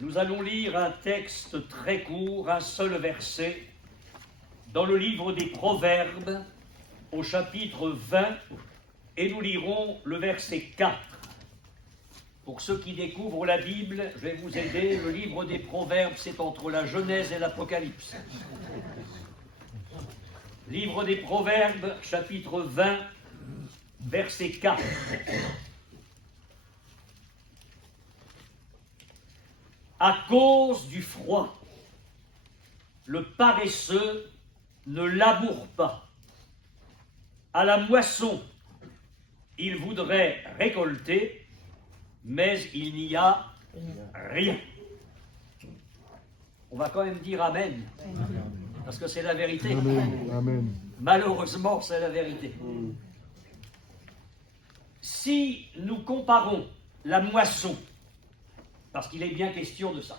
Nous allons lire un texte très court, un seul verset, dans le livre des Proverbes, au chapitre 20, et nous lirons le verset 4. Pour ceux qui découvrent la Bible, je vais vous aider. Le livre des Proverbes, c'est entre la Genèse et l'Apocalypse. Livre des Proverbes, chapitre 20, verset 4. À cause du froid, le paresseux ne laboure pas. À la moisson, il voudrait récolter, mais il n'y a rien. On va quand même dire Amen, parce que c'est la vérité. Amen. Amen. Malheureusement, c'est la vérité. Si nous comparons la moisson, parce qu'il est bien question de ça,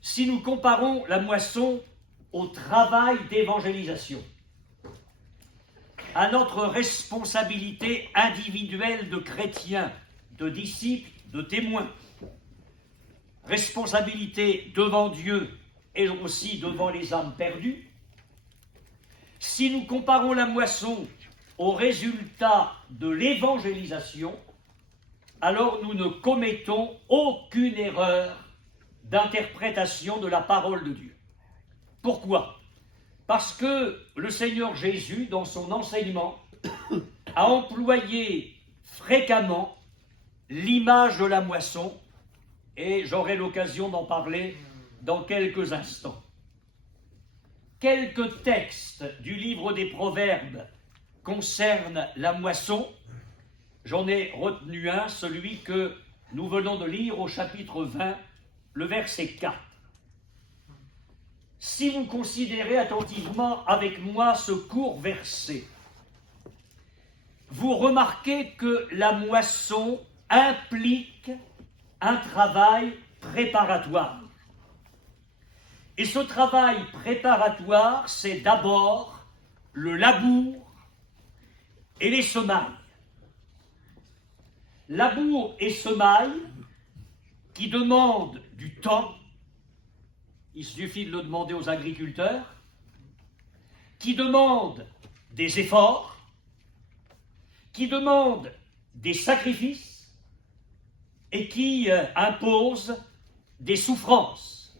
si nous comparons la moisson au travail d'évangélisation, à notre responsabilité individuelle de chrétiens, de disciples, de témoins, responsabilité devant Dieu et aussi devant les âmes perdues, si nous comparons la moisson au résultat de l'évangélisation, alors nous ne commettons aucune erreur d'interprétation de la parole de Dieu. Pourquoi ? Parce que le Seigneur Jésus, dans son enseignement, a employé fréquemment l'image de la moisson, et j'aurai l'occasion d'en parler dans quelques instants. Quelques textes du livre des Proverbes concernent la moisson. J'en ai retenu un, celui que nous venons de lire au chapitre 20, le verset 4. Si vous considérez attentivement avec moi ce court verset, vous remarquez que la moisson implique un travail préparatoire. Et ce travail préparatoire, c'est d'abord le labour et les semailles. Labour et semailles qui demandent du temps, il suffit de le demander aux agriculteurs, qui demandent des efforts, qui demandent des sacrifices et qui imposent des souffrances.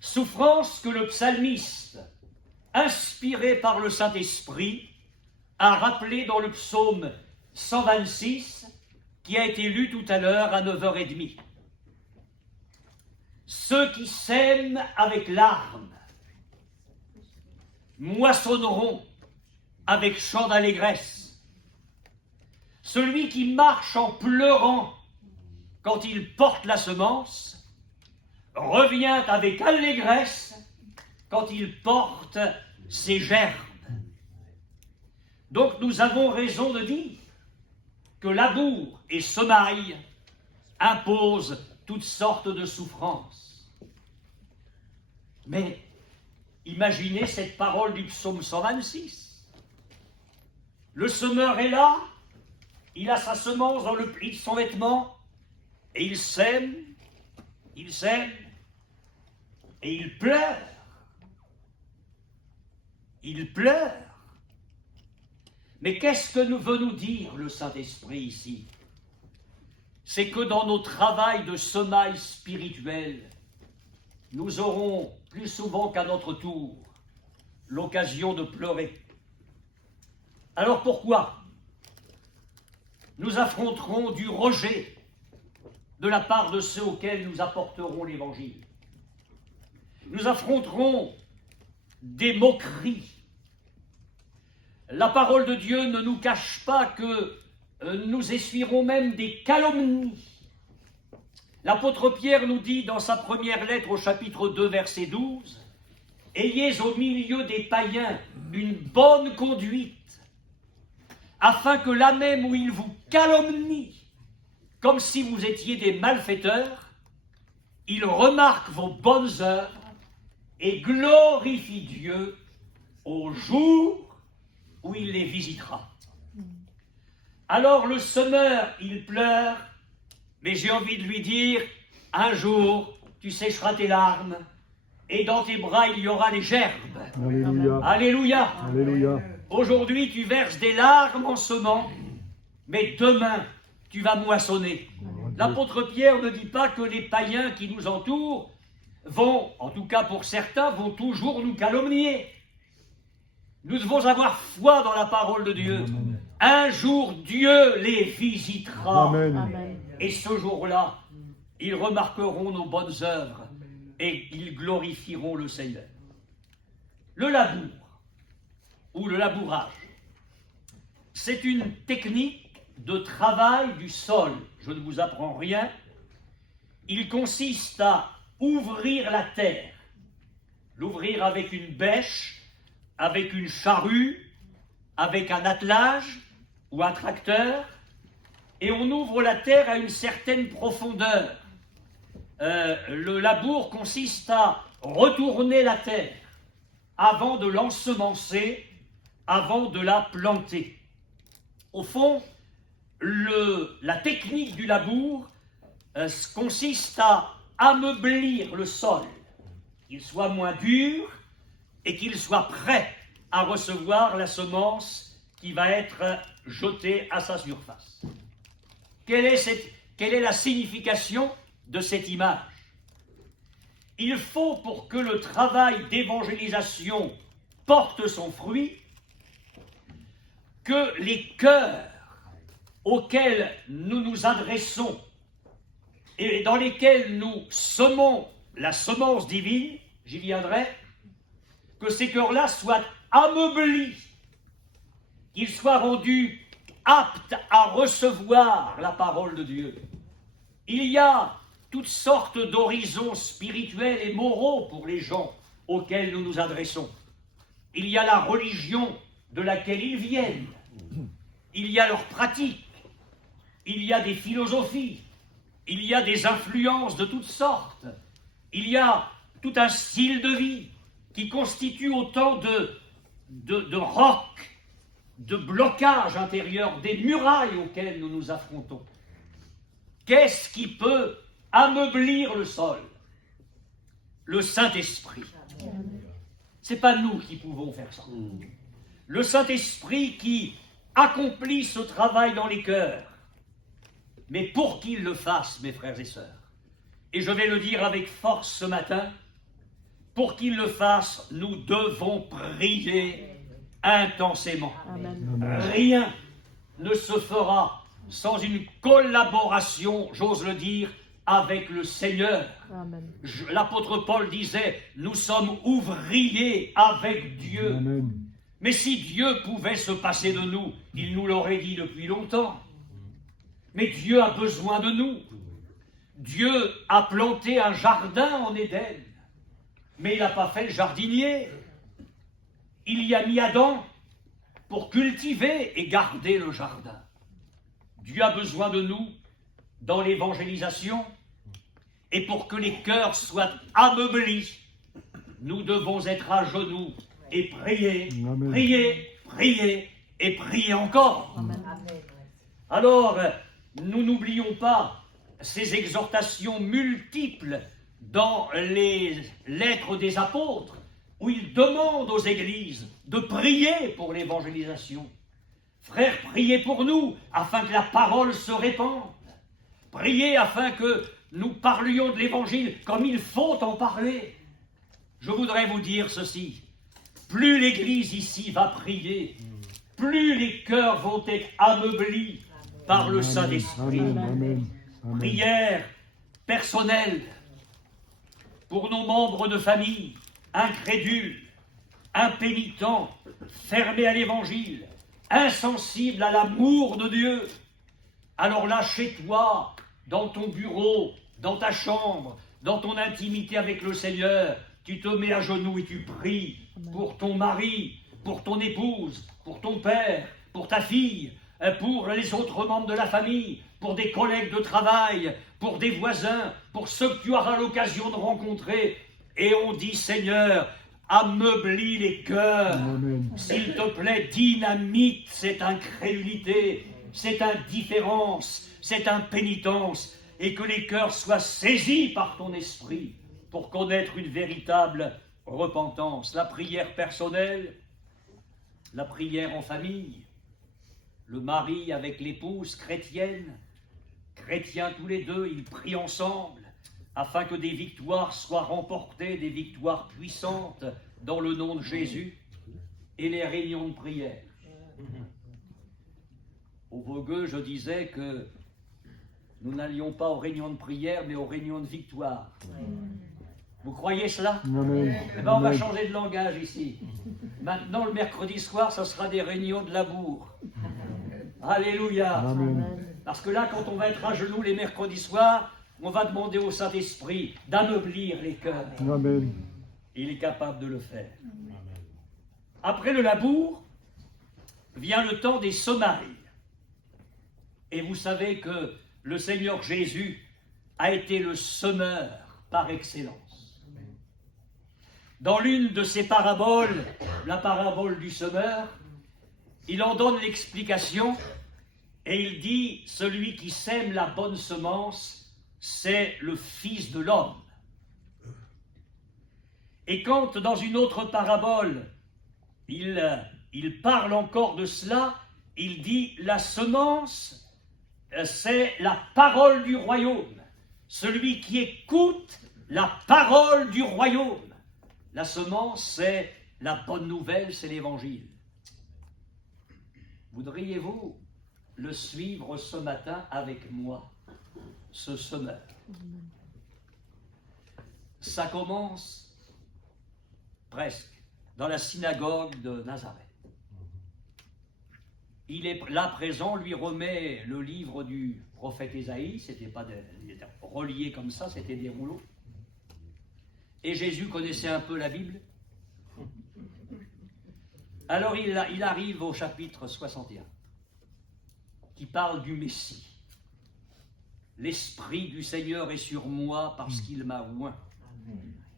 Souffrances que le psalmiste, inspiré par le Saint-Esprit, a rappelées dans le psaume 126, qui a été lu tout à l'heure à 9h30. Ceux qui sèment avec larmes moissonneront avec chant d'allégresse. Celui qui marche en pleurant quand il porte la semence revient avec allégresse quand il porte ses gerbes. Donc nous avons raison de dire que labour et semaille imposent toutes sortes de souffrances. Mais imaginez cette parole du psaume 126. Le semeur est là, il a sa semence dans le pli de son vêtement, et il sème, et il pleure. Il pleure. Mais qu'est-ce que veut nous dire le Saint-Esprit ici ? C'est que dans nos travails de semaille spirituel, nous aurons plus souvent qu'à notre tour l'occasion de pleurer. Alors pourquoi ? Nous affronterons du rejet de la part de ceux auxquels nous apporterons l'Évangile. Nous affronterons des moqueries. La parole de Dieu ne nous cache pas que nous essuierons même des calomnies. L'apôtre Pierre nous dit dans sa première lettre au chapitre 2, verset 12, « Ayez au milieu des païens une bonne conduite, afin que là même où ils vous calomnient, comme si vous étiez des malfaiteurs, ils remarquent vos bonnes œuvres et glorifient Dieu au jour où il les visitera. » Alors le semeur, il pleure, Mais j'ai envie de lui dire, un jour, tu sécheras tes larmes, et dans tes bras, il y aura les gerbes. Alléluia. Alléluia. Alléluia. Aujourd'hui, tu verses des larmes en semant, mais demain, tu vas moissonner. L'apôtre Pierre ne dit pas que les païens qui nous entourent vont, en tout cas pour certains, vont toujours nous calomnier. Nous devons avoir foi dans la parole de Dieu. Amen. Un jour, Dieu les visitera. Amen. Amen. Et ce jour-là, ils remarqueront nos bonnes œuvres et ils glorifieront le Seigneur. Le labour, ou le labourage, c'est une technique de travail du sol. Je ne vous apprends rien. Il consiste à ouvrir la terre, l'ouvrir avec une bêche, avec une charrue, avec un attelage ou un tracteur, et on ouvre la terre à une certaine profondeur. Le labour consiste à retourner la terre avant de l'ensemencer, avant de la planter. Au fond, la technique du labour consiste à ameublir le sol, qu'il soit moins dur et qu'il soit prêt à recevoir la semence qui va être jetée à sa surface. Quelle est la signification de cette image? Il faut, pour que le travail d'évangélisation porte son fruit, que les cœurs auxquels nous nous adressons et dans lesquels nous semons la semence divine, j'y viendrai, que ces cœurs-là soient ameublis, qu'ils soient rendus aptes à recevoir la parole de Dieu. Il y a toutes sortes d'horizons spirituels et moraux pour les gens auxquels nous nous adressons. Il y a la religion de laquelle ils viennent. Il y a leurs pratiques. Il y a des philosophies. Il y a des influences de toutes sortes. Il y a tout un style de vie qui constitue autant de rocs, de blocages intérieurs, des murailles auxquelles nous nous affrontons. Qu'est-ce qui peut ameublir le sol? Le Saint-Esprit. C'est pas nous qui pouvons faire ça. Le Saint-Esprit qui accomplit ce travail dans les cœurs. Mais pour qu'il le fasse, mes frères et sœurs, et je vais le dire avec force ce matin, pour qu'il le fasse, nous devons prier intensément. Amen. Rien ne se fera sans une collaboration, j'ose le dire, avec le Seigneur. Amen. L'apôtre Paul disait, nous sommes ouvriers avec Dieu. Amen. Mais si Dieu pouvait se passer de nous, il nous l'aurait dit depuis longtemps. Mais Dieu a besoin de nous. Dieu a planté un jardin en Éden, mais il n'a pas fait le jardinier. Il y a mis Adam pour cultiver et garder le jardin. Dieu a besoin de nous dans l'évangélisation, et pour que les cœurs soient ameublis, nous devons être à genoux et prier, Amen. prier, prier et prier encore. Amen. Alors, nous n'oublions pas ces exhortations multiples dans les lettres des apôtres, où ils demandent aux églises de prier pour l'évangélisation. Frères, priez pour nous, afin que la parole se répande. Priez afin que nous parlions de l'évangile comme il faut en parler. Je voudrais vous dire ceci, plus l'Église ici va prier, plus les cœurs vont être ameublis par le Saint-Esprit. Amen. Amen. Amen. Prière personnelle pour nos membres de famille, incrédules, impénitents, fermés à l'Évangile, insensibles à l'amour de Dieu. Alors là, chez toi, dans ton bureau, dans ta chambre, dans ton intimité avec le Seigneur, tu te mets à genoux et tu pries pour ton mari, pour ton épouse, pour ton père, pour ta fille, pour les autres membres de la famille, pour des collègues de travail, pour des voisins, pour ceux que tu auras l'occasion de rencontrer. Et on dit, Seigneur, ameublis les cœurs. Amen. S'il te plaît, dynamite cette incrédulité, cette indifférence, cette impénitence. et que les cœurs soient saisis par ton esprit pour connaître une véritable repentance. La prière personnelle, la prière en famille, le mari avec l'épouse chrétienne, chrétiens tous les deux, ils prient ensemble afin que des victoires soient remportées, des victoires puissantes dans le nom de Jésus, et les réunions de prière. Au Vogueux, je disais que nous n'allions pas aux réunions de prière, mais aux réunions de victoire. Vous croyez cela? Amen. Eh bien, on va changer de langage ici. Maintenant, le mercredi soir, ce sera des réunions de labour. Alléluia. Amen. Parce que là, quand on va être à genoux les mercredis soirs, on va demander au Saint-Esprit d'ameublir les cœurs. Amen. Il est capable de le faire. Après le labour, vient le temps des semailles. Et vous savez que le Seigneur Jésus a été le semeur par excellence. Dans l'une de ses paraboles, la parabole du semeur, il en donne l'explication et il dit « Celui qui sème la bonne semence, c'est le Fils de l'homme. » Et quand, dans une autre parabole, il parle encore de cela, il dit « La semence, c'est la parole du royaume. Celui qui écoute la parole du royaume. » La semence, c'est la bonne nouvelle, c'est l'évangile. Voudriez-vous le suivre ce matin avec moi, ce semeur? Ça commence presque dans la synagogue de Nazareth. Il est là présent, lui remet le livre du prophète Ésaïe, c'était pas relié comme ça, c'était des rouleaux. Et Jésus connaissait un peu la Bible. Alors il arrive au chapitre 61, qui parle du Messie. L'Esprit du Seigneur est sur moi parce qu'il m'a oint.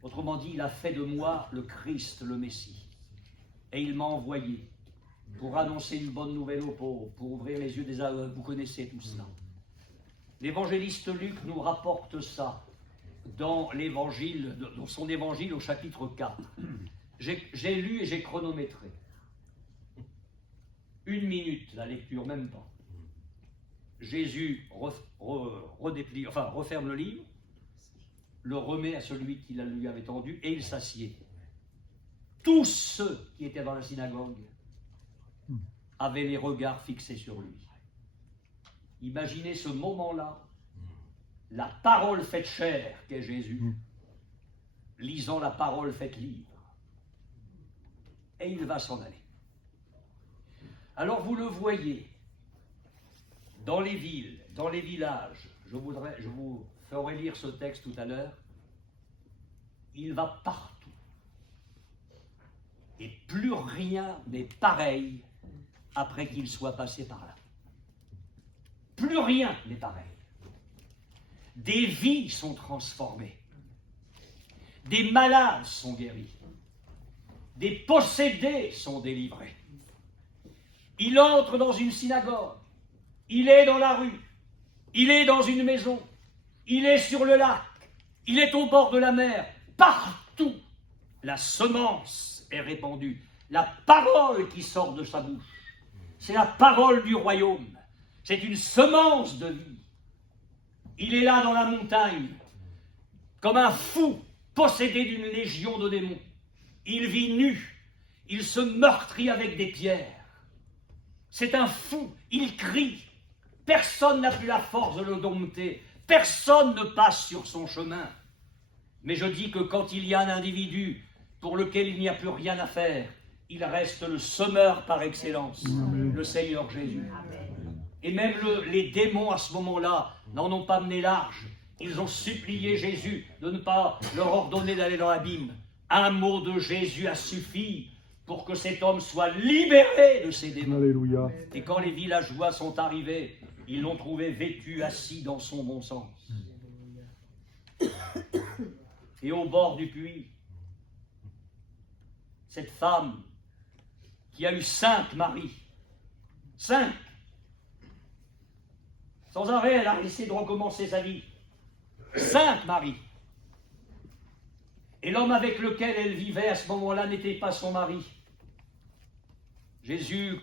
Autrement dit, il a fait de moi le Christ, le Messie. Et il m'a envoyé pour annoncer une bonne nouvelle aux pauvres, pour ouvrir les yeux des aveugles. Vous connaissez tout cela. L'évangéliste Luc nous rapporte ça dans son évangile au chapitre 4. J'ai lu et j'ai chronométré. 1 minute la lecture, même pas. Jésus referme le livre, le remet à celui qui lui avait tendu et il s'assied. Tous ceux qui étaient dans la synagogue avaient les regards fixés sur lui. Imaginez ce moment-là, la parole faite chair qu'est Jésus, lisant la parole faite livre. Et il va s'en aller. Alors vous le voyez, dans les villes, dans les villages, je vous ferai lire ce texte tout à l'heure, il va partout. Et plus rien n'est pareil après qu'il soit passé par là. Plus rien n'est pareil. Des vies sont transformées. Des malades sont guéris. Des possédés sont délivrés. Il entre dans une synagogue. Il est dans la rue. Il est dans une maison. Il est sur le lac. Il est au bord de la mer. Partout, la semence est répandue. La parole qui sort de sa bouche, c'est la parole du royaume. C'est une semence de vie. Il est là dans la montagne, comme un fou possédé d'une légion de démons. Il vit nu. Il se meurtrit avec des pierres. C'est un fou. Il crie. Personne n'a plus la force de le dompter. Personne ne passe sur son chemin. Mais je dis que quand il y a un individu pour lequel il n'y a plus rien à faire, il reste le semeur par excellence, le Seigneur Jésus. Et même les démons à ce moment-là n'en ont pas mené large. Ils ont supplié Jésus de ne pas leur ordonner d'aller dans l'abîme. Un mot de Jésus a suffi pour que cet homme soit libéré de ses démons. Alléluia. Et quand les villageois sont arrivés, ils l'ont trouvé vêtu, assis dans son bon sens. Et au bord du puits, cette femme qui a eu 5 maris, 5, Sans arrêt, elle a essayé de recommencer sa vie. Sainte Marie. Et l'homme avec lequel elle vivait à ce moment-là n'était pas son mari. Jésus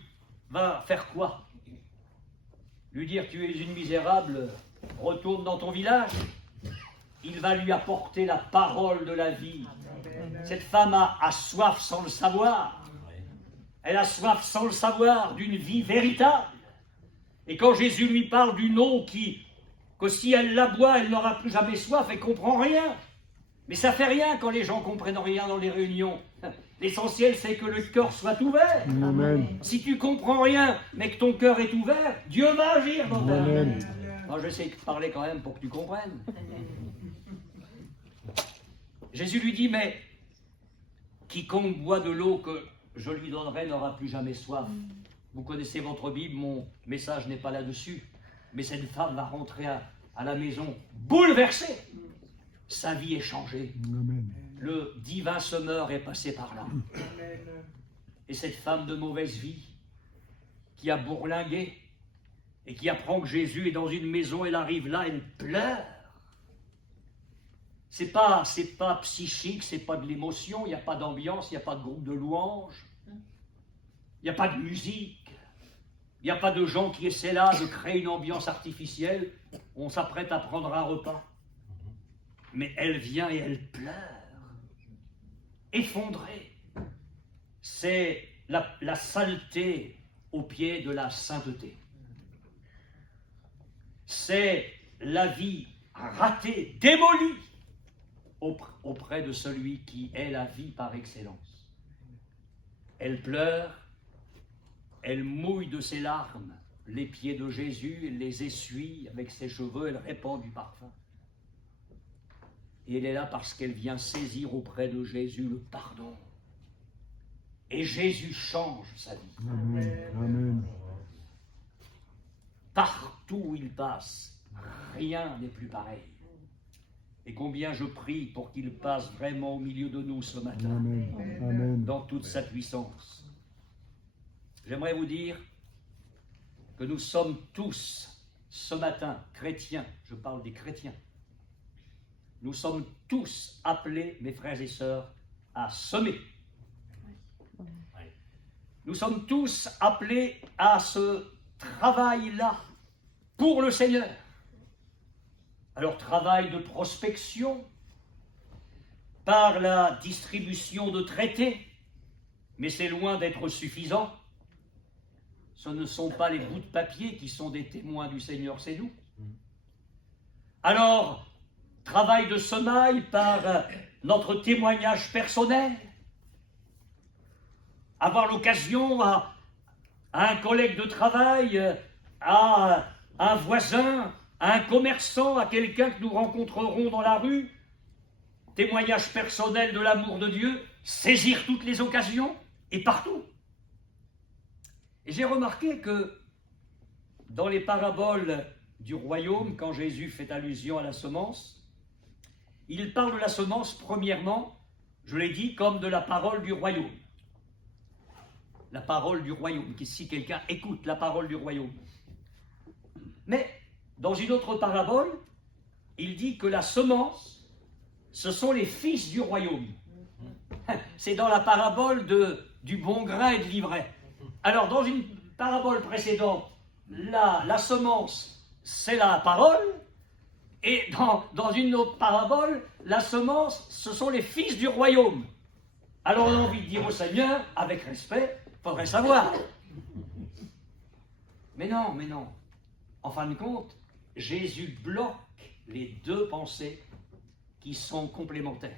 va faire quoi? Lui dire, tu es une misérable, retourne dans ton village. Il va lui apporter la parole de la vie. Cette femme a soif sans le savoir. Elle a soif sans le savoir d'une vie véritable. Et quand Jésus lui parle d'une eau que si elle la boit, elle n'aura plus jamais soif, elle ne comprend rien. Mais ça fait rien quand les gens comprennent rien dans les réunions. L'essentiel, c'est que le cœur soit ouvert. Amen. Si tu comprends rien, mais que ton cœur est ouvert, Dieu va agir dans ta vie. Moi, je sais parler quand même pour que tu comprennes. Jésus lui dit, mais quiconque boit de l'eau que je lui donnerai n'aura plus jamais soif. Vous connaissez votre Bible, mon message n'est pas là-dessus. Mais cette femme va rentrer à la maison bouleversée. Sa vie est changée. Amen. Le divin semeur est passé par là. Et cette femme de mauvaise vie, qui a bourlingué, et qui apprend que Jésus est dans une maison, elle arrive là, elle pleure. C'est pas psychique, c'est pas de l'émotion, il n'y a pas d'ambiance, il n'y a pas de groupe de louanges, il n'y a pas de musique, il n'y a pas de gens qui essaient là de créer une ambiance artificielle, on s'apprête à prendre un repas. Mais elle vient et elle pleure, effondrée. C'est la saleté au pied de la sainteté. C'est la vie ratée, démolie auprès de celui qui est la vie par excellence. Elle pleure, elle mouille de ses larmes les pieds de Jésus, elle les essuie avec ses cheveux, elle répand du parfum. Et elle est là parce qu'elle vient saisir auprès de Jésus le pardon. Et Jésus change sa vie. Amen. Amen. Partout où il passe, rien n'est plus pareil. Et combien je prie pour qu'il passe vraiment au milieu de nous ce matin, Amen. Amen. dans toute sa puissance. J'aimerais vous dire que nous sommes tous, ce matin, chrétiens, je parle des chrétiens, nous sommes tous appelés, mes frères et sœurs, à semer. Nous sommes tous appelés à ce travail-là pour le Seigneur. Alors, travail de prospection, par la distribution de traités, mais c'est loin d'être suffisant. Ce ne sont pas les bouts de papier qui sont des témoins du Seigneur, c'est nous. Alors, travail de semaille par notre témoignage personnel, avoir l'occasion à un collègue de travail, à un voisin, à un commerçant, à quelqu'un que nous rencontrerons dans la rue, témoignage personnel de l'amour de Dieu, saisir toutes les occasions et partout. Et j'ai remarqué que dans les paraboles du royaume, quand Jésus fait allusion à la semence, il parle de la semence premièrement, je l'ai dit, comme de la parole du royaume. La parole du royaume, si quelqu'un écoute la parole du royaume. Mais dans une autre parabole, il dit que la semence, ce sont les fils du royaume. C'est dans la parabole du bon grain et de l'ivraie. Alors, dans une parabole précédente, la semence, c'est la parole, et dans une autre parabole, la semence, ce sont les fils du royaume. Alors, on a envie de dire au Seigneur, avec respect, il faudrait savoir. Mais non. En fin de compte, Jésus bloque les deux pensées qui sont complémentaires.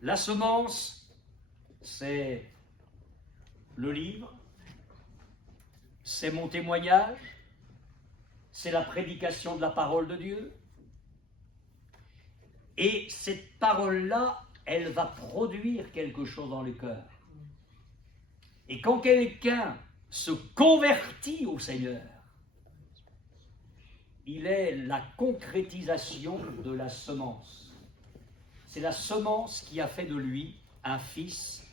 La semence, c'est le livre, c'est mon témoignage, c'est la prédication de la parole de Dieu. Et cette parole-là, elle va produire quelque chose dans le cœur. Et quand quelqu'un se convertit au Seigneur, il est la concrétisation de la semence. C'est la semence qui a fait de lui un fils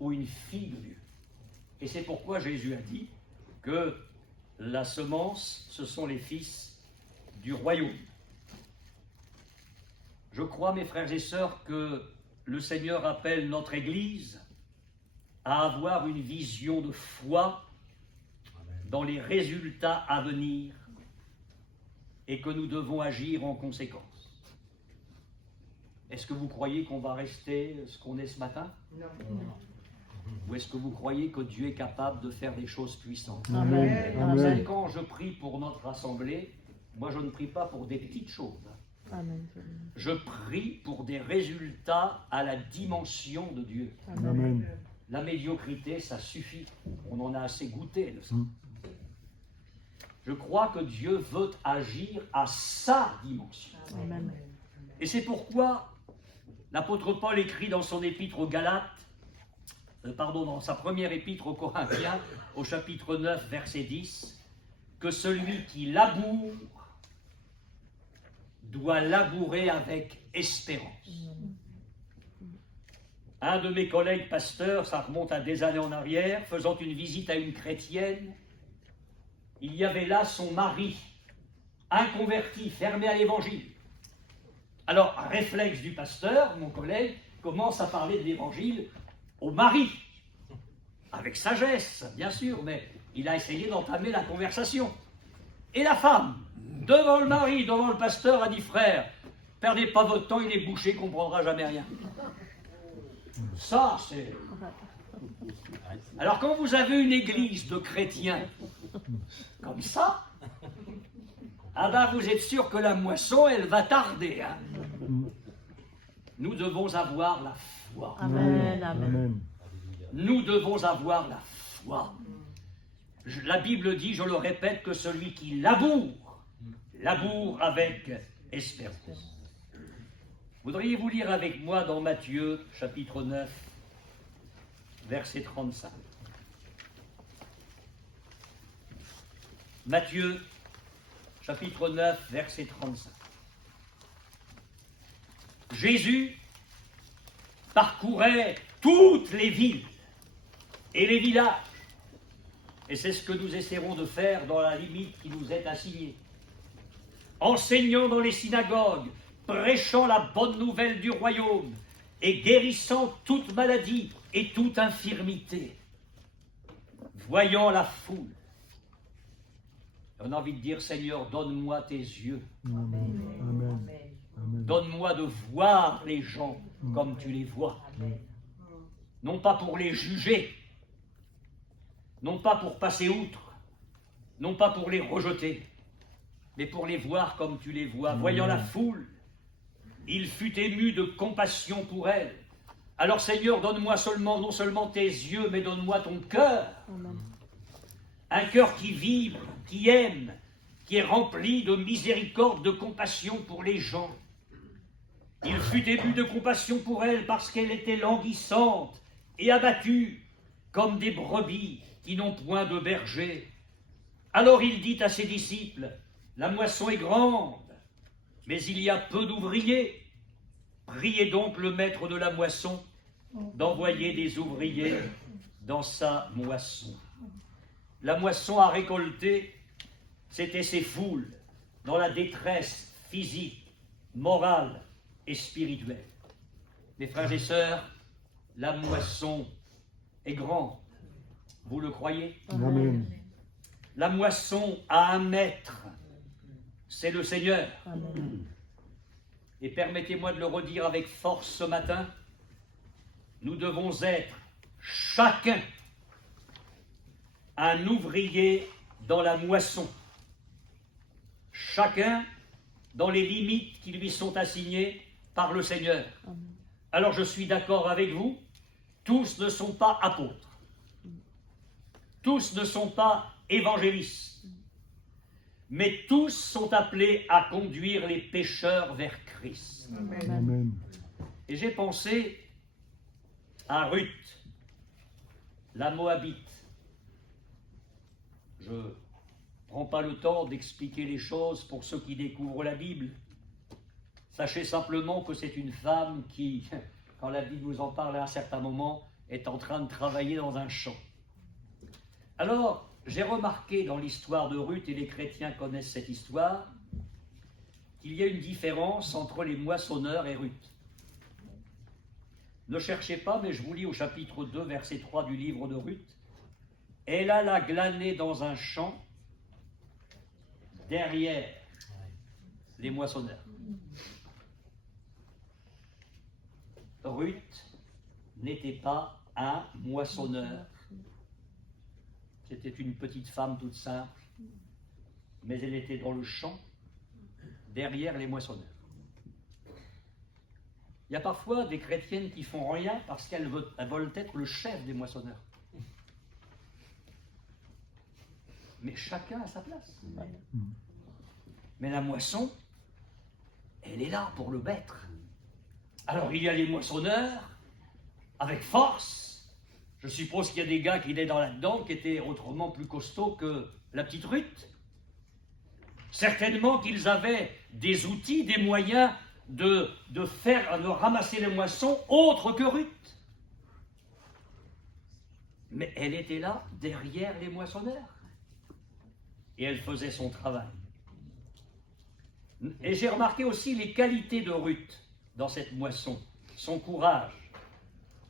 ou une fille de Dieu. Et c'est pourquoi Jésus a dit que La semence, ce sont les fils du royaume. Je crois, mes frères et sœurs, que le Seigneur appelle notre Église à avoir une vision de foi dans les résultats à venir et que nous devons agir en conséquence. Est-ce que vous croyez qu'on va rester ce qu'on est ce matin? Non. Ou est-ce que vous croyez que Dieu est capable de faire des choses puissantes? Amen. Vous savez, Amen. quand je prie pour notre assemblée, moi je ne prie pas pour des petites choses. Amen. Je prie pour des résultats à la dimension de Dieu. Amen. La médiocrité, ça suffit. On en a assez goûté de ça. Je crois que Dieu veut agir à sa dimension. Amen. Et c'est pourquoi l'apôtre Paul écrit dans son épître aux Galates, dans sa première épître aux Corinthiens, au chapitre 9, verset 10, que celui qui laboure doit labourer avec espérance. Un de mes collègues pasteurs, ça remonte à des années en arrière, faisant une visite à une chrétienne, il y avait là son mari, inconverti, fermé à l'évangile. Alors, réflexe du pasteur, mon collègue, commence à parler de l'évangile au mari, avec sagesse, bien sûr, mais il a essayé d'entamer la conversation. Et la femme, devant le mari, devant le pasteur, a dit: frère, perdez pas votre temps, il est bouché, il ne comprendra jamais rien. Ça, c'est... Alors, quand vous avez une église de chrétiens comme ça, ah ben, vous êtes sûr que la moisson, elle va tarder. Hein. Nous devons avoir la foi. Amen. Amen. Amen. Nous devons avoir la foi. La Bible dit, je le répète, que celui qui laboure, laboure avec espérance. Voudriez-vous lire avec moi dans Matthieu, chapitre 9, verset 35. Matthieu, chapitre 9, verset 35. Jésus parcourait toutes les villes et les villages. Et c'est ce que nous essaierons de faire dans la limite qui nous est assignée. Enseignant dans les synagogues, prêchant la bonne nouvelle du royaume et guérissant toute maladie et toute infirmité. Voyant la foule, on a envie de dire: Seigneur, donne-moi tes yeux. Amen. Amen. Amen. Donne-moi de voir les gens comme tu les vois. Non pas pour les juger, non pas pour passer outre, non pas pour les rejeter, mais pour les voir comme tu les vois. Voyant la foule, il fut ému de compassion pour elle. Alors Seigneur, donne-moi non seulement tes yeux, mais donne-moi ton cœur. Amen. Un cœur qui vibre, qui aime, qui est rempli de miséricorde, de compassion pour les gens. Il fut ému de compassion pour elle parce qu'elle était languissante et abattue comme des brebis qui n'ont point de berger. Alors il dit à ses disciples: la moisson est grande, mais il y a peu d'ouvriers. Priez donc le maître de la moisson d'envoyer des ouvriers dans sa moisson. La moisson à récolter, c'était ces foules dans la détresse physique, morale et spirituelle. Mes frères et sœurs, la moisson est grande. Vous le croyez? Amen. La moisson a un maître, c'est le Seigneur. Amen. Et permettez-moi de le redire avec force ce matin, nous devons être chacun un ouvrier dans la moisson. Chacun dans les limites qui lui sont assignées par le Seigneur. Amen. Alors je suis d'accord avec vous, tous ne sont pas apôtres. Tous ne sont pas évangélistes. Mais tous sont appelés à conduire les pécheurs vers Christ. Amen. Et j'ai pensé à Ruth, la Moabite. Je ne prends pas le temps d'expliquer les choses pour ceux qui découvrent la Bible. Sachez simplement que c'est une femme qui, quand la Bible nous en parle à un certain moment, est en train de travailler dans un champ. Alors, J'ai remarqué dans l'histoire de Ruth, et les chrétiens connaissent cette histoire, qu'il y a une différence entre les moissonneurs et Ruth. Ne cherchez pas, mais je vous lis au chapitre 2, verset 3 du livre de Ruth. Elle alla glaner dans un champ derrière les moissonneurs. Ruth n'était pas un moissonneur. C'était une petite femme toute simple, mais elle était dans le champ derrière les moissonneurs. Il y a parfois des chrétiennes qui font rien parce qu'elles veulent être le chef des moissonneurs. Mais chacun a sa place. Mais la moisson, elle est là pour le maître. Alors il y a les moissonneurs, avec force. Je suppose qu'il y a des gars qui étaient là-dedans, qui étaient autrement plus costauds que la petite Ruth. Certainement qu'ils avaient des outils, des moyens de ramasser les moissons autres que Ruth. Mais elle était là, derrière les moissonneurs. Et elle faisait son travail. Et j'ai remarqué aussi les qualités de Ruth dans cette moisson, son courage.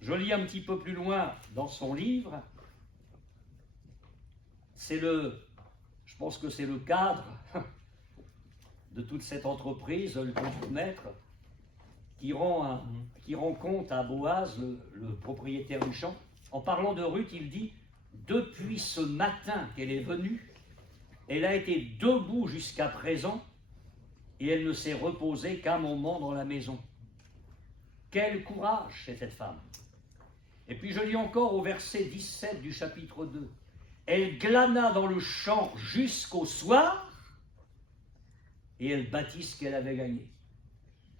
Je lis un petit peu plus loin dans son livre. Je pense que c'est le cadre de toute cette entreprise, le contre-maître, qui rend compte à Boaz, le propriétaire du champ. En parlant de Ruth, il dit « Depuis ce matin qu'elle est venue, elle a été debout jusqu'à présent et elle ne s'est reposée qu'un moment dans la maison. » Quel courage chez cette femme! Et puis je lis encore au verset 17 du chapitre 2. Elle glana dans le champ jusqu'au soir et elle bâtit ce qu'elle avait gagné.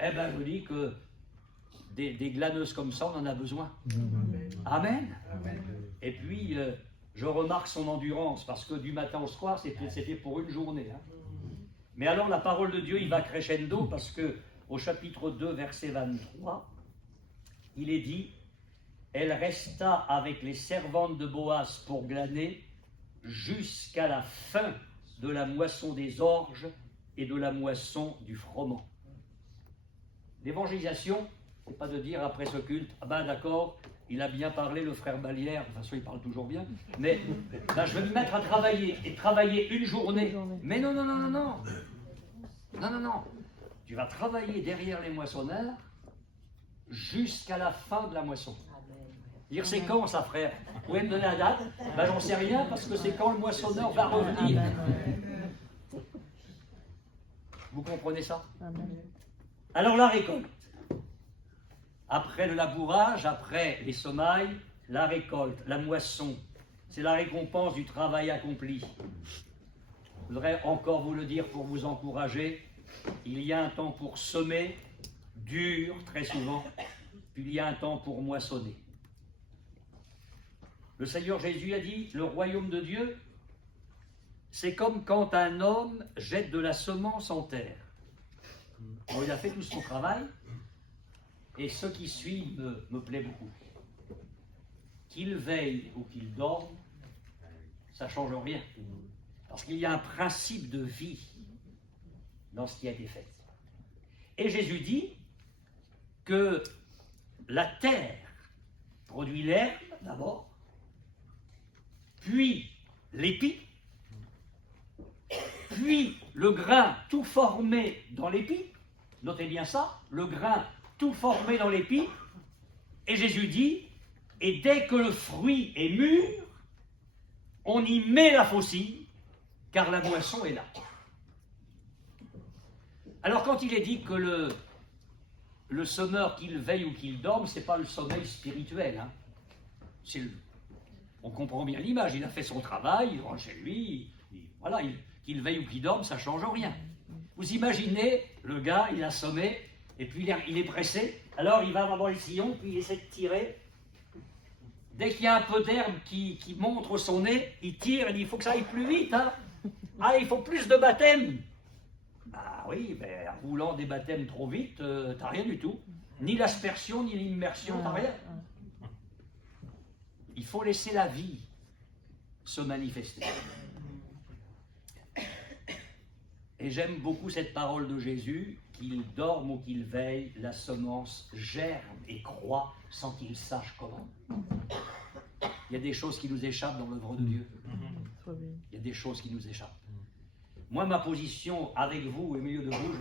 Eh bien, je dis que des glaneuses comme ça, on en a besoin. Amen. Amen. Et puis, je remarque son endurance, parce que du matin au soir, c'était pour une journée. Hein. Mais alors, la parole de Dieu, il va crescendo, parce que au chapitre 2, verset 23, il est dit « Elle resta avec les servantes de Boaz pour glaner jusqu'à la fin de la moisson des orges et de la moisson du froment. » L'évangélisation, c'est pas de dire après ce culte, ah ben d'accord, il a bien parlé le frère Balière, de toute façon il parle toujours bien, mais ben, je vais me mettre à travailler, et travailler une journée. Mais non, non, non, non, non. Non, non, non. Tu vas travailler derrière les moissonneurs jusqu'à la fin de la moisson. Dire c'est quand ça, frère? Vous pouvez me donner la date? Ben j'en sais rien parce que c'est quand le moissonneur va revenir. Vous comprenez ça? Alors la récolte. Après le labourage, après les semailles, la récolte, la moisson, c'est la récompense du travail accompli. Je voudrais encore vous le dire pour vous encourager. Il y a un temps pour semer, dur très souvent, puis il y a un temps pour moissonner. Le Seigneur Jésus a dit, le royaume de Dieu, c'est comme quand un homme jette de la semence en terre. Bon, il a fait tout son travail, et ce qui suit me plaît beaucoup. Qu'il veille ou qu'il dorme, ça ne change rien. Parce qu'il y a un principe de vie dans ce qui a été fait. Et Jésus dit que la terre produit l'herbe d'abord, puis l'épi, puis le grain tout formé dans l'épi. Notez bien ça, le grain tout formé dans l'épi. Et Jésus dit, et dès que le fruit est mûr, on y met la faucille, car la moisson est là. Alors quand il est dit que le semeur, qu'il veille ou qu'il dorme, ce n'est pas le sommeil spirituel. Hein. On comprend bien l'image, il a fait son travail, il rentre chez lui, voilà, qu'il veille ou qu'il dorme, ça ne change rien. Vous imaginez, le gars, il a sommé, et puis il est pressé, alors il va dans le sillon, puis il essaie de tirer. Dès qu'il y a un peu d'herbe qui montre son nez, il tire, il dit, il faut que ça aille plus vite, hein. Ah, il faut plus de baptêmes. Ah oui, ben, en roulant des baptêmes trop vite, t'as rien du tout. Ni l'aspersion, ni l'immersion, t'as rien. Il faut laisser la vie se manifester. Et j'aime beaucoup cette parole de Jésus, qu'il dorme ou qu'il veille, la semence germe et croît sans qu'il sache comment. Il y a des choses qui nous échappent dans l'œuvre de Dieu. Il y a des choses qui nous échappent. Moi, ma position avec vous, au milieu de vous,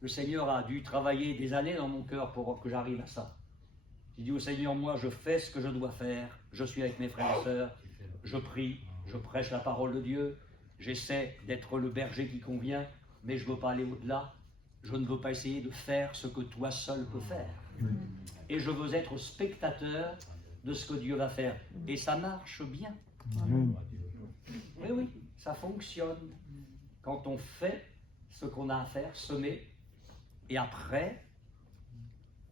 le Seigneur a dû travailler des années dans mon cœur pour que j'arrive à ça. J'ai dit au Seigneur, moi, je fais ce que je dois faire. Je suis avec mes frères et sœurs. Je prie, je prêche la parole de Dieu. J'essaie d'être le berger qui convient, mais je ne veux pas aller au-delà. Je ne veux pas essayer de faire ce que toi seul peux faire. Et je veux être spectateur de ce que Dieu va faire. Et ça marche bien. Amen. Oui, oui, ça fonctionne. Quand on fait ce qu'on a à faire, semer, et après,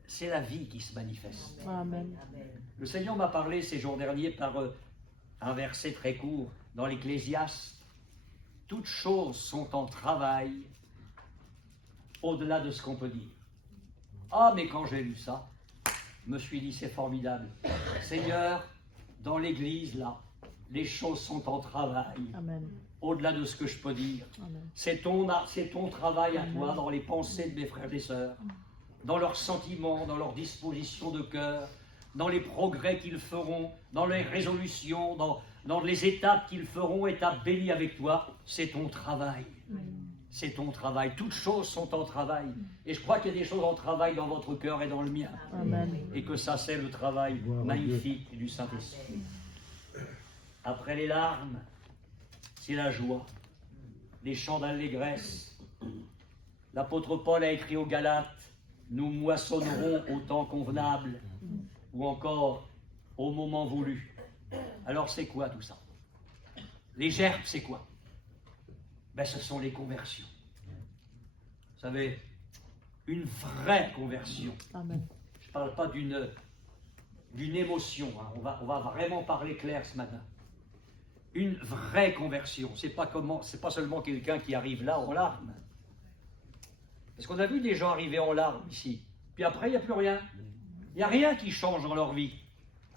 c'est la vie qui se manifeste. Amen. Le Seigneur m'a parlé ces jours derniers par un verset très court dans l'Ecclésiaste. Toutes choses sont en travail au-delà de ce qu'on peut dire. Ah, mais quand j'ai lu ça, je me suis dit, c'est formidable. Seigneur, dans l'Église, là, les choses sont en travail. Amen. Au-delà de ce que je peux dire. Amen. C'est ton travail à Amen. toi, dans les pensées de mes frères et sœurs, dans leurs sentiments, dans leurs dispositions de cœur, dans les progrès qu'ils feront, dans les résolutions, dans les étapes qu'ils feront, étapes bénies avec toi. C'est ton travail. C'est ton travail. Toutes choses sont en travail. Et je crois qu'il y a des choses en travail dans votre cœur et dans le mien. Amen. Et que ça, c'est le travail Gloire à magnifique du Saint-Esprit. Après les larmes, c'est la joie, les chants d'allégresse. L'apôtre Paul a écrit aux Galates, nous moissonnerons au temps convenable, ou encore au moment voulu. Alors c'est quoi tout ça? Les gerbes, c'est quoi? Ben, ce sont les conversions. Vous savez, une vraie conversion. Amen. Je ne parle pas d'une émotion, hein. On va vraiment parler clair ce matin. Une vraie conversion, c'est pas seulement quelqu'un qui arrive là en larmes. Parce qu'on a vu des gens arriver en larmes ici, puis après il n'y a plus rien. Il n'y a rien qui change dans leur vie.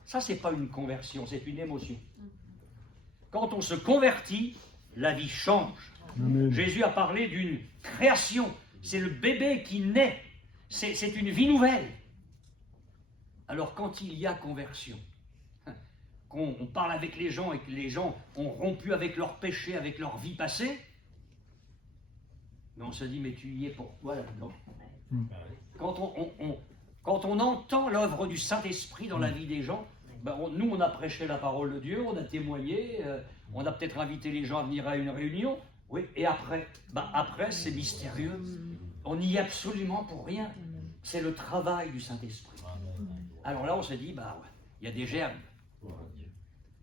Ça, c'est pas une conversion, c'est une émotion. Quand on se convertit, la vie change. Amen. Jésus a parlé d'une création. C'est le bébé qui naît. C'est une vie nouvelle. Alors quand il y a conversion, qu'on parle avec les gens et que les gens ont rompu avec leurs péchés, avec leur vie passée, mais on se dit, mais tu y es pourquoi là-dedans? Quand on entend l'œuvre du Saint-Esprit dans la vie des gens, ben nous on a prêché la parole de Dieu, on a témoigné, on a peut-être invité les gens à venir à une réunion, oui, et après, après c'est mystérieux, on n'y est absolument pour rien, c'est le travail du Saint-Esprit. Alors là on se dit, il y a des germes.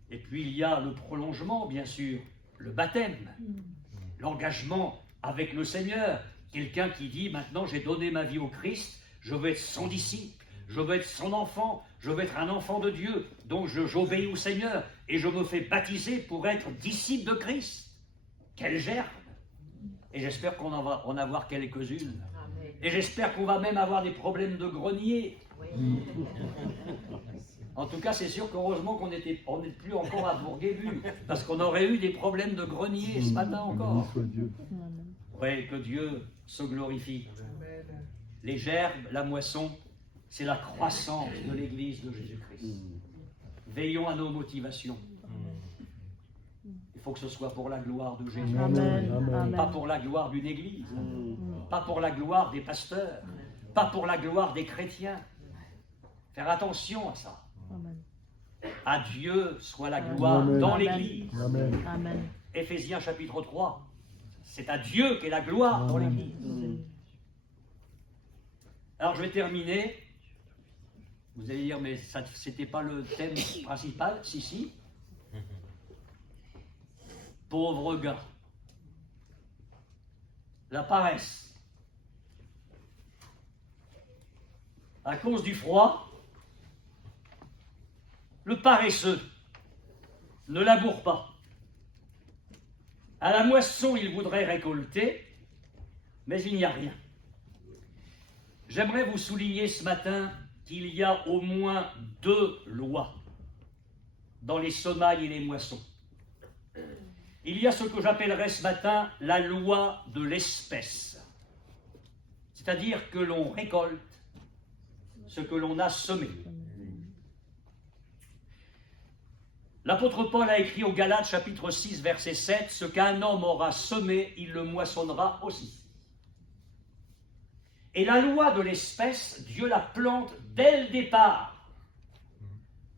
Et puis il y a le prolongement, bien sûr, le baptême, l'engagement avec le Seigneur. Quelqu'un qui dit, maintenant j'ai donné ma vie au Christ, je veux être son disciple, je veux être son enfant, je veux être un enfant de Dieu, donc j'obéis au Seigneur et je me fais baptiser pour être disciple de Christ. Quelle gerbe! Et j'espère qu'on va en avoir quelques-unes. Et j'espère qu'on va même avoir des problèmes de grenier. En tout cas, c'est sûr qu'heureusement qu'on n'est plus encore à Bourguébu, parce qu'on aurait eu des problèmes de grenier ce matin encore. Béni soit Dieu. Oui, que Dieu se glorifie. Les gerbes, la moisson, c'est la croissance de l'Église de Jésus-Christ. Veillons à nos motivations. Il faut que ce soit pour la gloire de Jésus. Amen. Amen. Pas pour la gloire d'une Église, pas pour la gloire des pasteurs, pas pour la gloire des chrétiens. Faire attention à ça. Amen. À Dieu soit la gloire Amen. dans Amen. l'Église. Amen. Amen. Éphésiens chapitre 3. C'est à Dieu qu'est la gloire dans Amen. l'Église. Alors je vais terminer. Vous allez dire, mais ça c'était pas le thème principal. Si. Pauvre gars. La paresse. À cause du froid, le paresseux ne laboure pas. À la moisson, il voudrait récolter, mais il n'y a rien. J'aimerais vous souligner ce matin qu'il y a au moins 2 lois dans les semailles et les moissons. Il y a ce que j'appellerais ce matin la loi de l'espèce. C'est-à-dire que l'on récolte ce que l'on a semé. L'apôtre Paul a écrit aux Galates, chapitre 6, verset 7, « Ce qu'un homme aura semé, il le moissonnera aussi. » Et la loi de l'espèce, Dieu la plante dès le départ,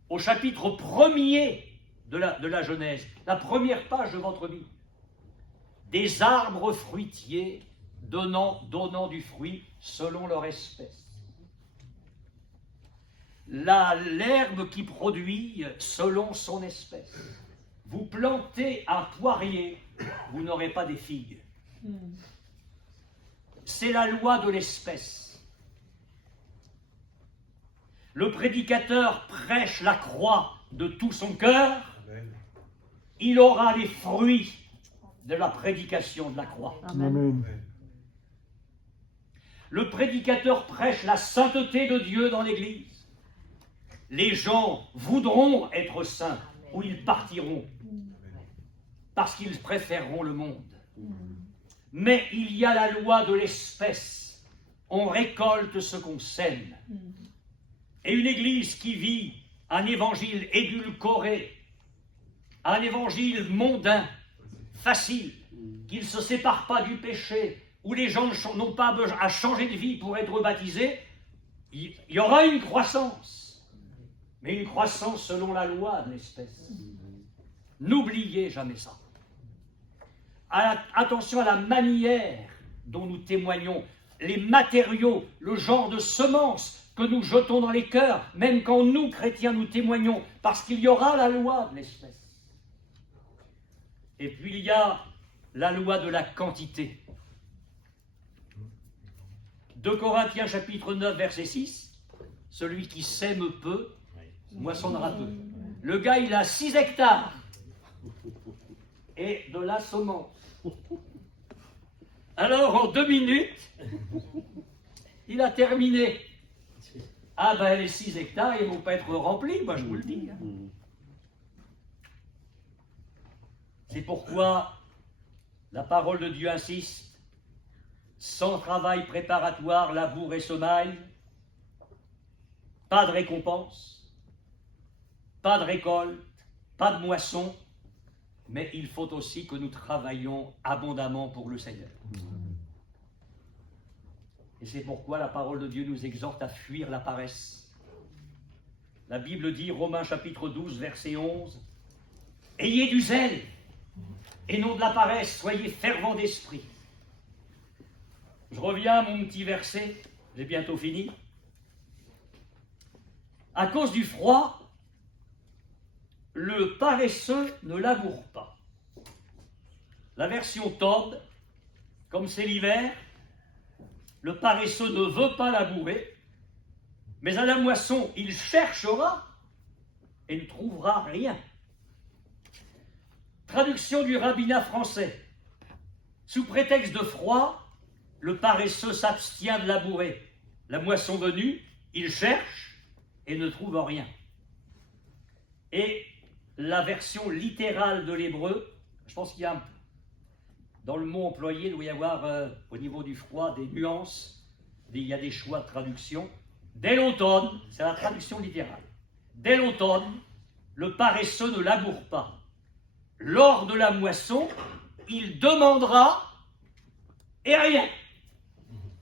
au chapitre 1er de la Genèse, la première page de votre Bible. Des arbres fruitiers donnant du fruit selon leur espèce. L'herbe qui produit selon son espèce. Vous plantez un poirier, vous n'aurez pas des figues. C'est la loi de l'espèce. Le prédicateur prêche la croix de tout son cœur, il aura les fruits de la prédication de la croix. Amen. Le prédicateur prêche la sainteté de Dieu dans l'Église. Les gens voudront être saints ou ils partiront parce qu'ils préféreront le monde. Mais il y a la loi de l'espèce. On récolte ce qu'on sème. Et une Église qui vit un évangile édulcoré, un évangile mondain, facile, qui ne se sépare pas du péché, où les gens n'ont pas besoin à changer de vie pour être baptisés, il y aura une croissance, mais une croissance selon la loi de l'espèce. N'oubliez jamais ça. Attention à la manière dont nous témoignons, les matériaux, le genre de semences que nous jetons dans les cœurs, même quand nous, chrétiens, nous témoignons, parce qu'il y aura la loi de l'espèce. Et puis il y a la loi de la quantité. 2 Corinthiens chapitre 9 verset 6, celui qui sème peu, moissonnera peu. Le gars il a 6 hectares et de la semence. Alors en 2 minutes, il a terminé. Ah ben les 6 hectares, ils ne vont pas être remplis, moi je vous le dis. C'est pourquoi la parole de Dieu insiste, sans travail préparatoire, labour et semaille, pas de récompense, pas de récolte, pas de moisson, mais il faut aussi que nous travaillions abondamment pour le Seigneur. Et c'est pourquoi la parole de Dieu nous exhorte à fuir la paresse. La Bible dit, Romains chapitre 12, verset 11, « Ayez du zèle, et non de la paresse, soyez fervents d'esprit. » Je reviens à mon petit verset, j'ai bientôt fini. À cause du froid, le paresseux ne laboure pas. La version Todd, comme c'est l'hiver, le paresseux ne veut pas labourer, mais à la moisson, il cherchera et ne trouvera rien. Traduction du rabbinat français. Sous prétexte de froid, le paresseux s'abstient de labourer. La moisson venue, il cherche et ne trouve rien. Et la version littérale de l'hébreu, je pense qu'il y a, dans le mot employé, il doit y avoir, au niveau du froid, des nuances, il y a des choix de traduction. Dès l'automne, c'est la traduction littérale. Dès l'automne, le paresseux ne laboure pas. Lors de la moisson, il demandera et rien.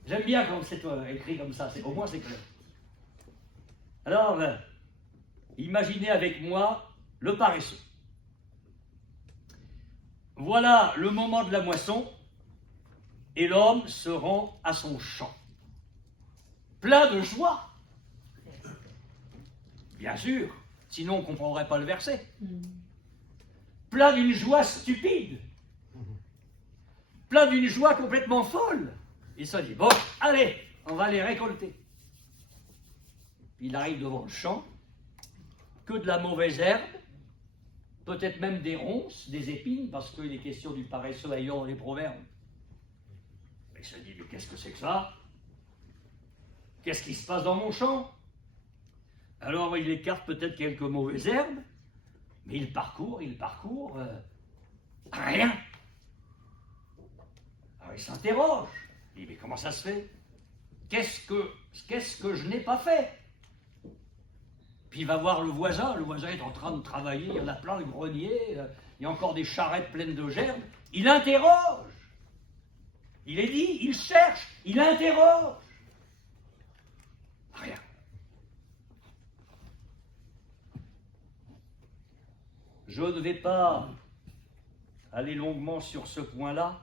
J'aime bien quand c'est écrit comme ça, au moins c'est clair. Alors, imaginez avec moi le paresseux. Voilà le moment de la moisson et l'homme se rend à son champ. Plein de joie. Bien sûr, sinon on ne comprendrait pas le verset. Plein d'une joie stupide. Plein d'une joie complètement folle. Il se dit, bon, allez, on va les récolter. Il arrive devant le champ, que de la mauvaise herbe, peut-être même des ronces, des épines, parce qu'il est question du paresseux ailleurs dans les proverbes. Il se dit, mais qu'est-ce que c'est que ça? Qu'est-ce qui se passe dans mon champ? Alors il écarte peut-être quelques mauvaises herbes, mais il parcourt, Rien. Alors il s'interroge. Il dit, mais comment ça se fait? Qu'est-ce que je n'ai pas fait? Puis il va voir le voisin est en train de travailler, il y en a plein de greniers, il y a encore des charrettes pleines de gerbes. Il interroge. Il est dit, il cherche, il interroge. Rien. Je ne vais pas aller longuement sur ce point-là.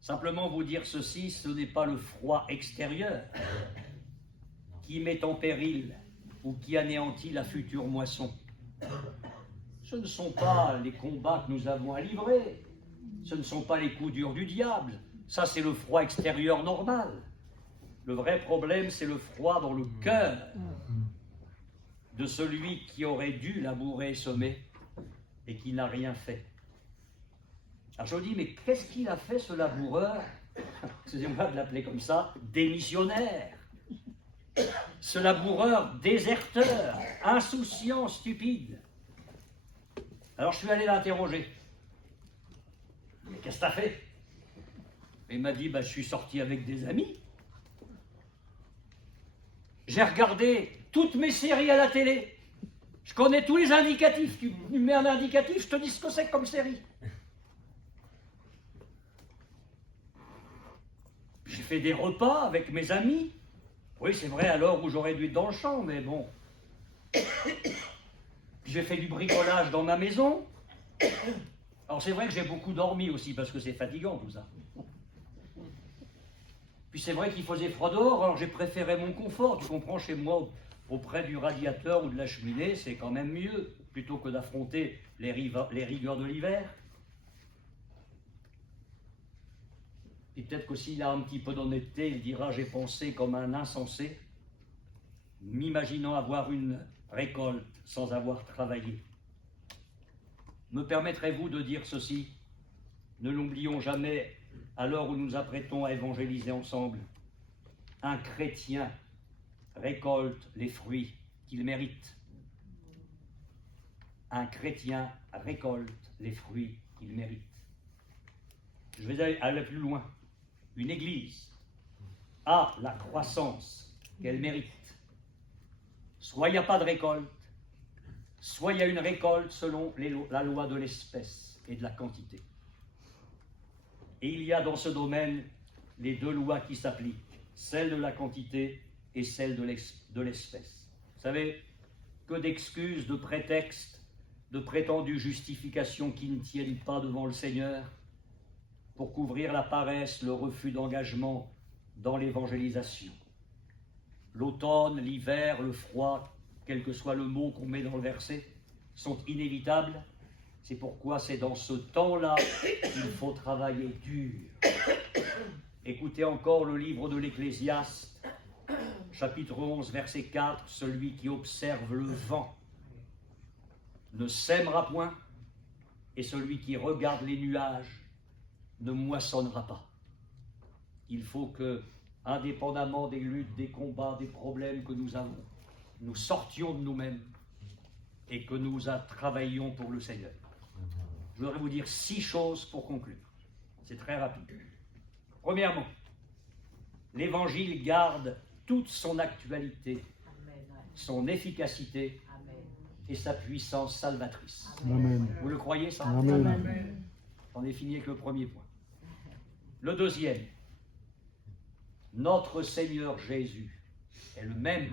Simplement vous dire ceci, ce n'est pas le froid extérieur qui met en péril ou qui anéantit la future moisson. Ce ne sont pas les combats que nous avons à livrer, ce ne sont pas les coups durs du diable, ça c'est le froid extérieur normal. Le vrai problème, c'est le froid dans le cœur de celui qui aurait dû labourer et semer et qui n'a rien fait. Alors je me dis, mais qu'est-ce qu'il a fait ce laboureur, excusez-moi de l'appeler comme ça, démissionnaire? Ce laboureur déserteur, insouciant, stupide. Alors je suis allé l'interroger. Mais qu'est-ce que t'as fait? Il m'a dit, je suis sorti avec des amis. J'ai regardé toutes mes séries à la télé. Je connais tous les indicatifs. Tu me mets un indicatif, je te dis ce que c'est comme série. J'ai fait des repas avec mes amis. Oui, c'est vrai, à l'heure où j'aurais dû être dans le champ, mais bon. J'ai fait du bricolage dans ma maison. Alors c'est vrai que j'ai beaucoup dormi aussi, parce que c'est fatigant tout ça. Puis c'est vrai qu'il faisait froid dehors, alors j'ai préféré mon confort. Tu comprends, chez moi, auprès du radiateur ou de la cheminée, c'est quand même mieux, plutôt que d'affronter les rigueurs de l'hiver. Et peut-être que s'il a un petit peu d'honnêteté, il dira, j'ai pensé comme un insensé, m'imaginant avoir une récolte sans avoir travaillé. Me permettrez-vous de dire ceci? Ne l'oublions jamais à l'heure où nous nous apprêtons à évangéliser ensemble. Un chrétien récolte les fruits qu'il mérite. Un chrétien récolte les fruits qu'il mérite. Je vais aller plus loin. Une église a la croissance qu'elle mérite. Soit il n'y a pas de récolte, soit il y a une récolte selon la loi de l'espèce et de la quantité. Et il y a dans ce domaine les deux lois qui s'appliquent, celle de la quantité et celle de l'espèce. Vous savez, que d'excuses, de prétextes, de prétendues justifications qui ne tiennent pas devant le Seigneur pour couvrir la paresse, le refus d'engagement dans l'évangélisation. L'automne, l'hiver, le froid, quel que soit le mot qu'on met dans le verset, sont inévitables. C'est pourquoi c'est dans ce temps-là qu'il faut travailler dur. Écoutez encore le livre de l'Ecclésiaste, chapitre 11, verset 4, celui qui observe le vent ne sèmera point, et celui qui regarde les nuages ne moissonnera pas. Il faut que, indépendamment des luttes, des combats, des problèmes que nous avons, nous sortions de nous-mêmes et que nous travaillions pour le Seigneur. Je voudrais vous dire 6 choses pour conclure. C'est très rapide. Premièrement, l'Évangile garde toute son actualité, son efficacité et sa puissance salvatrice. Amen. Vous le croyez ça? Amen. J'en ai fini avec le premier point. Le deuxième, notre Seigneur Jésus est le même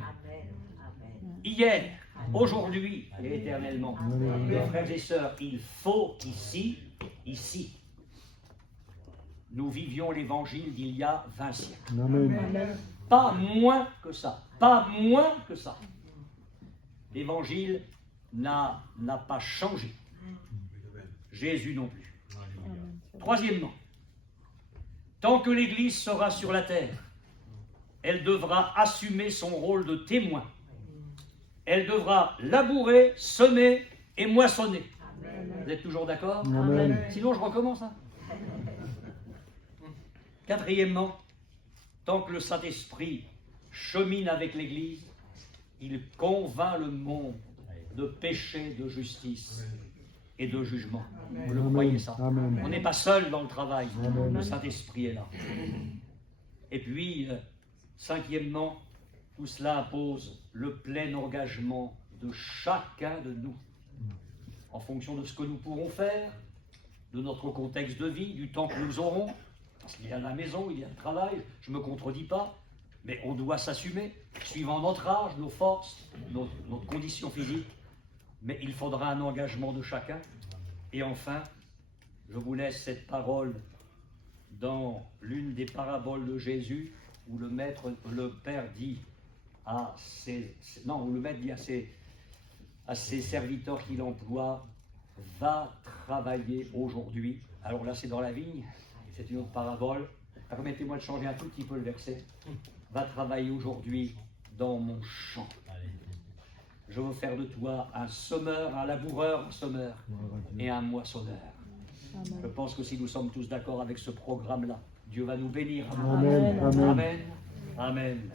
hier, aujourd'hui et éternellement. Mes frères et sœurs, il faut ici, nous vivions l'évangile d'il y a 20 siècles. Amen. Pas moins que ça, pas moins que ça. L'évangile n'a pas changé. Jésus non plus. Troisièmement, tant que l'Église sera sur la terre, elle devra assumer son rôle de témoin. Elle devra labourer, semer et moissonner. Amen. Vous êtes toujours d'accord? Amen. Sinon, je recommence. Quatrièmement, tant que le Saint-Esprit chemine avec l'Église, il convainc le monde de péché, de justice et de jugement. Vous le Amen. croyez ça? Amen. On n'est pas seul dans le travail. Amen. Le Saint-Esprit est là. Et puis, cinquièmement, tout cela impose le plein engagement de chacun de nous, en fonction de ce que nous pourrons faire, de notre contexte de vie, du temps que nous aurons, parce qu'il y a la maison, il y a le travail, je ne me contredis pas, mais on doit s'assumer, suivant notre âge, nos forces, notre condition physique, mais il faudra un engagement de chacun. Et enfin, je vous laisse cette parole dans l'une des paraboles de Jésus, où le Père dit à ses serviteurs qu'il emploie, va travailler aujourd'hui. Alors là, c'est dans la vigne, c'est une autre parabole. Permettez-moi de changer un tout petit peu le verset. Va travailler aujourd'hui dans mon champ. Je veux faire de toi un semeur, un laboureur, un semeur et un moissonneur. Amen. Je pense que si nous sommes tous d'accord avec ce programme-là, Dieu va nous bénir. Amen. Amen. Amen. Amen.